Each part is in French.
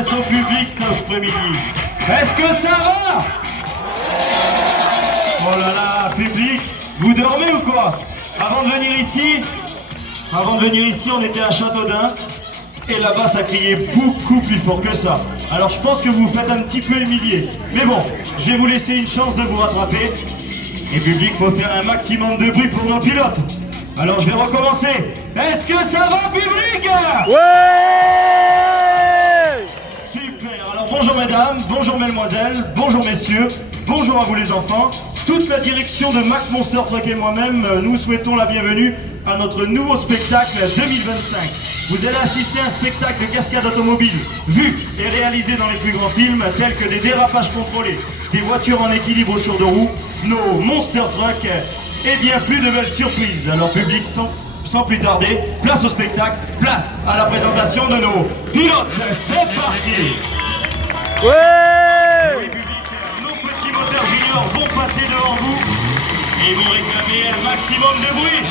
s'adresse au public cet après-midi. Est-ce que ça va? Oh là là, public, vous dormez ou quoi? Avant de venir ici, on était à Châteaudun. Et là-bas, ça criait beaucoup plus fort que ça. Alors je pense que vous vous faites un petit peu humilier. Mais bon, je vais vous laisser une chance de vous rattraper. Et public, faut faire un maximum de bruit pour nos pilotes. Alors je vais recommencer. Est-ce que ça va, public? Ouais! Super. Alors bonjour mesdames, bonjour mesdemoiselles, bonjour messieurs, bonjour à vous les enfants. Toute la direction de Mac Monster Truck et moi-même, nous souhaitons la bienvenue à notre nouveau spectacle 2025. Vous allez assister à un spectacle de cascade automobile vu et réalisé dans les plus grands films tels que des dérapages contrôlés, des voitures en équilibre sur deux roues, nos Monster Truck et bien plus de belles surprises. Alors public, sans plus tarder, place au spectacle, place à la présentation de nos pilotes. C'est parti! Ouais! Oui public, nos petits moteurs juniors vont passer devant vous et vont réclamer un maximum de bruit.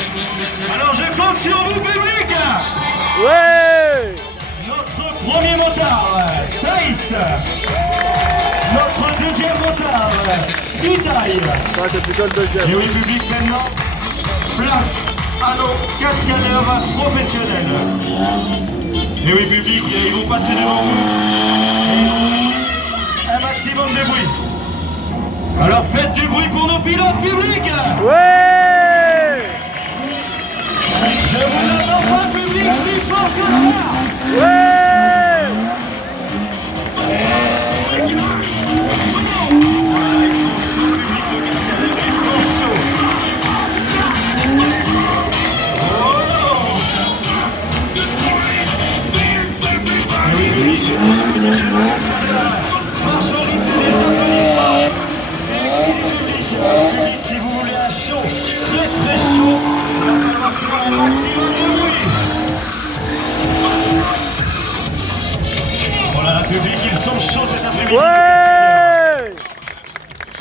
Alors je compte sur vous public! Ouais! Notre premier motard, Thaïs. Notre deuxième motard, Itaï. Ça, c'est plutôt le deuxième. Et oui, public, maintenant, place à nos cascadeurs professionnels. Et oui, public, ils vont passer devant vous. Un maximum de bruit. Alors faites du bruit pour nos pilotes, public. Ouais! Je vous attends pas, public, plus fort que ça. Ouais! Si vous voulez un show très très chaud, il va falloir faire un maximum de bruit. Voilà, public, ils sont chauds cet après-midi. Ouais!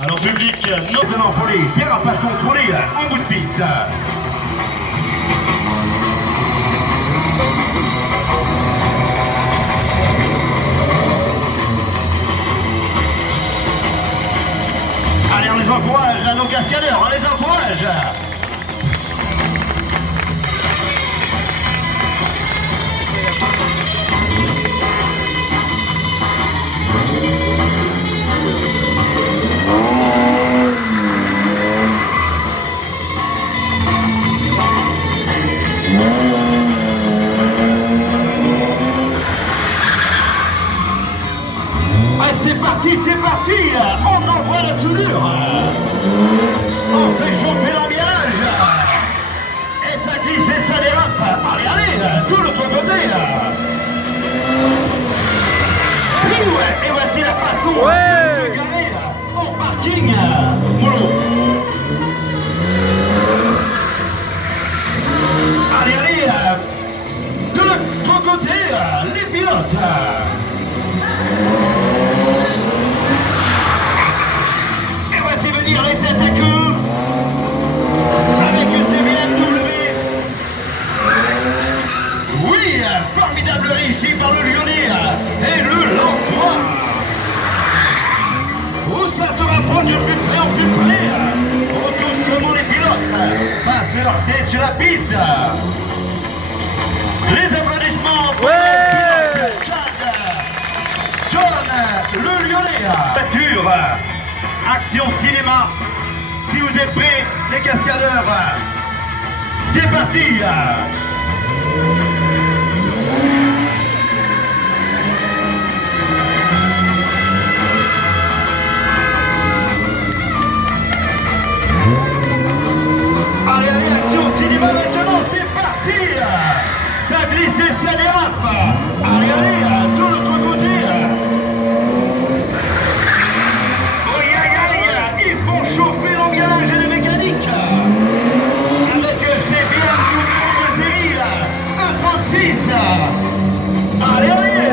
Alors public, notamment pour les dérapages contrôlés en bout de piste. Allez, on les encourage, nos cascadeurs, on les encourage. C'est parti, on envoie la soudure, on fait chauffer l'ambiance, et ça glisse et ça dérape, allez, allez, tout l'autre côté, et voici la façon de se garer en parking, mollo. Allez, allez, de l'autre côté, les pilotes. Les têtes à queue avec CBMW. Oui, formidable réussi par le Lyonnais et le Lensois. Où ça se rapproche du plus près en plus près. Retournent seulement les pilotes passent leur tête sur la piste. Les applaudissements pour le pilote John, le Lyonnais. Voiture. Action cinéma, si vous êtes prêts, les cascadeurs, c'est parti. Allez, allez, action cinéma maintenant, c'est parti. Ça glisse et ça dérape. Allez, allez, de l'autre côté. Chauffer l'ambiance et les mécaniques avec ces BMW de série E36. Allez, allez.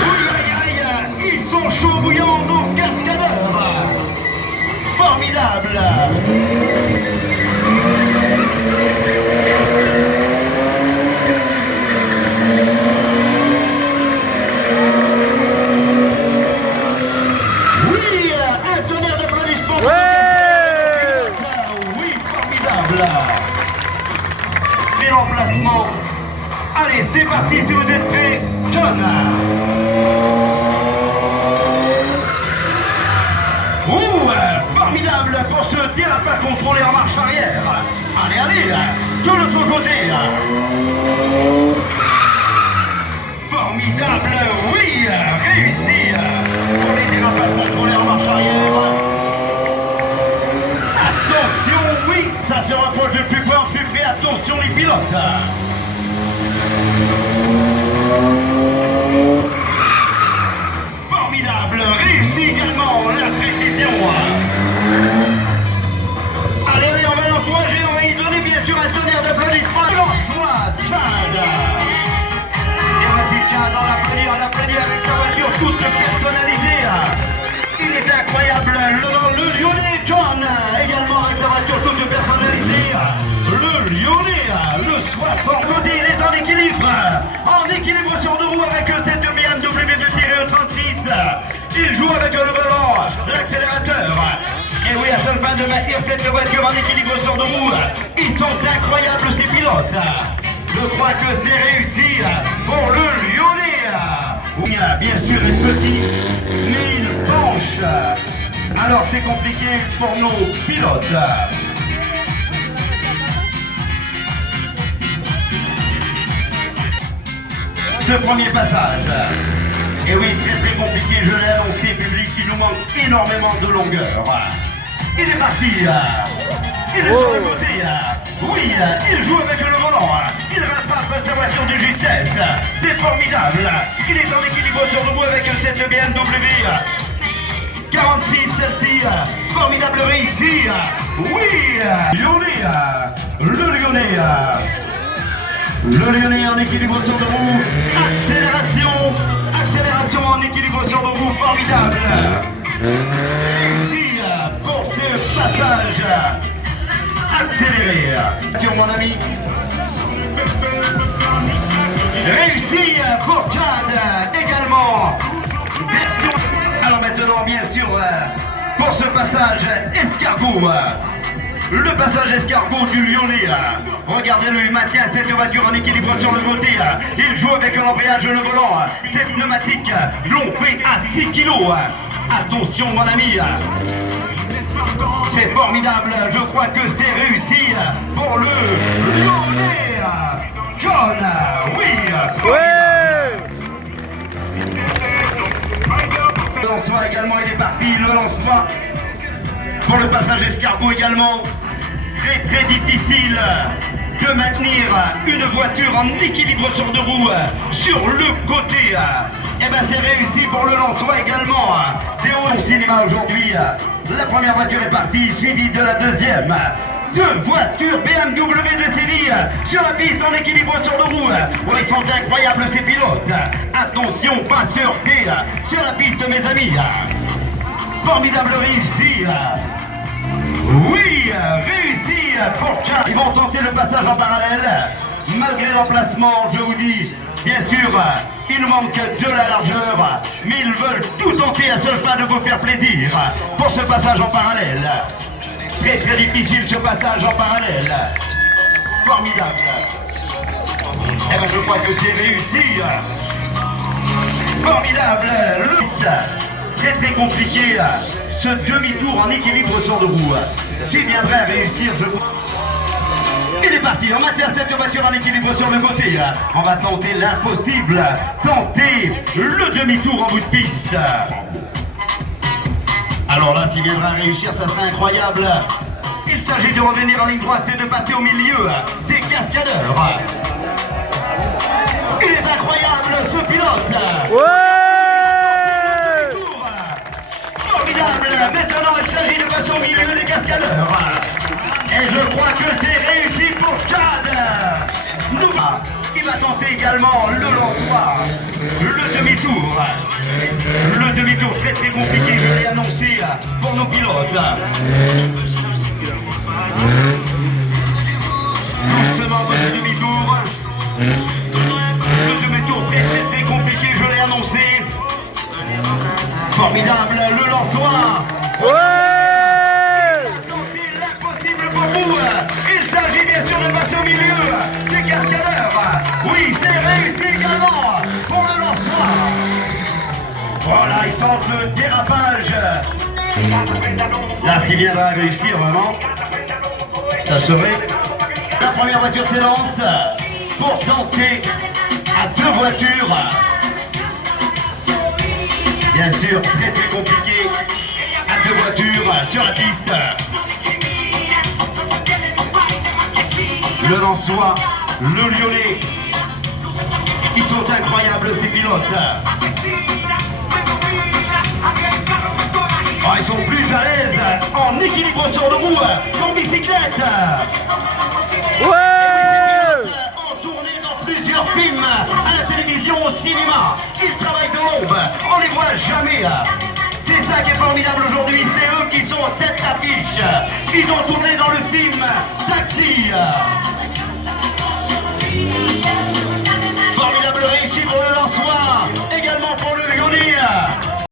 Oui, aïe, aïe, ils sont chauds bouillants, nos cascadeurs. Formidable. malgré l'emplacement. Allez, c'est parti si vous êtes prêts. John. Formidable pour ce dérapage contrôlé en marche arrière. Allez, allez, de l'autre côté. Formidable, oui, réussi pour les dérapages contrôlés en marche arrière. Attention, oui, ça se rapproche de plus près en plus près. Attention les pilotes. Formidable, réussi également la précision. Allez, allez, on va l'encourager, on va y donner bien sûr un tonnerre d'applaudissements. Lance-moi, Chad. Et voici Chad, on l'applaudit avec sa voiture toute personnalisée. Il est incroyable, le Lyonnais John, également avec sa voiture toute personnalisée. Le Lyonnais, le 60, il est en équilibre sur deux roues avec cette BMW de série 36. Il joue avec le volant, l'accélérateur. Et oui, à seule fin de maintenir cette voiture en équilibre sur deux roues. Ils sont incroyables ces pilotes. Je crois que c'est réussi pour le Lyonnais. Oui, bien sûr, il est petit, mais il penche. Alors c'est compliqué pour nos pilotes. Ce premier passage. Et oui, très compliqué, je l'ai annoncé, public, il nous manque énormément de longueur. Il est parti. Il est sur le côté. Oui, il joue avec le volant. Il rattrape sa voiture de justesse. C'est formidable. Il est en équilibre sur le bout avec cette BMW. 46, celle-ci. Formidable réussi. Oui, Lyonnais. Le Lyonnais. Le Lyonnais en équilibre sur deux roues. Accélération en équilibre sur deux roues. Formidable. Réussi pour ce passage. Accéléré. Mon ami. Réussi pour Chad également. Version. Alors maintenant, bien sûr, pour ce passage escargot. Le passage escargot du Lyonnais. Regardez-le, il maintient cette voiture en équilibre sur le côté. Il joue avec l'embrayage, le volant. Cette pneumatique l'ont fait à 6 kg. Attention mon ami. C'est formidable. Je crois que c'est réussi pour le Lyonnais. John, oui. Le lancement également, il est parti. Le lancement pour le passage escargot également. Très difficile de maintenir une voiture en équilibre sur deux roues sur le côté. Et bien c'est réussi pour le Lensois également. C'est au cinéma aujourd'hui. La première voiture est partie, suivie de la deuxième. Deux voitures BMW de Séville sur la piste en équilibre sur deux roues. Oh, ils sont incroyables ces pilotes. Attention, pas sûreté sur la piste mes amis. Formidable réussi. Oui, réussi pour Chad. Ils vont tenter le passage en parallèle. Malgré l'emplacement, je vous dis, bien sûr, il nous manque de la largeur. Mais ils veulent tout tenter à seule fin de vous faire plaisir pour ce passage en parallèle. Très difficile ce passage en parallèle. Formidable. Eh bien, je crois que c'est réussi. Formidable. Très compliqué. Ce demi-tour en équilibre sur deux roues. S'il viendrait à réussir, je vous... Il est parti, on maintient cette voiture en équilibre sur le côté. On va tenter l'impossible. Tenter le demi-tour en bout de piste. Alors là, s'il viendrait à réussir, ça serait incroyable. Il s'agit de revenir en ligne droite et de passer au milieu des cascadeurs. Il est incroyable, ce pilote. Maintenant, il s'agit de passer au milieu des cascadeurs. Et je crois que c'est réussi pour Chad. Il va tenter également le lançoir, le demi-tour. Le demi-tour très compliqué, je l'ai annoncé pour nos pilotes. Doucement votre demi-tour. Le demi-tour très compliqué, je l'ai annoncé. Formidable, le lançoir. L'impossible pour vous. Il s'agit bien sûr de passer au milieu. Voilà, il tente le dérapage. Là, s'il viendra à réussir vraiment, ça serait... La première voiture s'élance pour tenter à 2 voitures. Bien sûr, très très compliqué à 2 voitures sur la piste. Le Lensois, le Lyonnais, ils sont incroyables ces pilotes. Oh, ils sont plus à l'aise en équilibre sur le roue qu'en bicyclette. Ouais! En tournée dans plusieurs films, à la télévision, au cinéma. Ils travaillent de l'aube, on les voit jamais. C'est ça qui est formidable aujourd'hui, c'est eux qui sont en tête d'affiche. Ils ont tourné dans le film Taxi. Formidable réussite pour le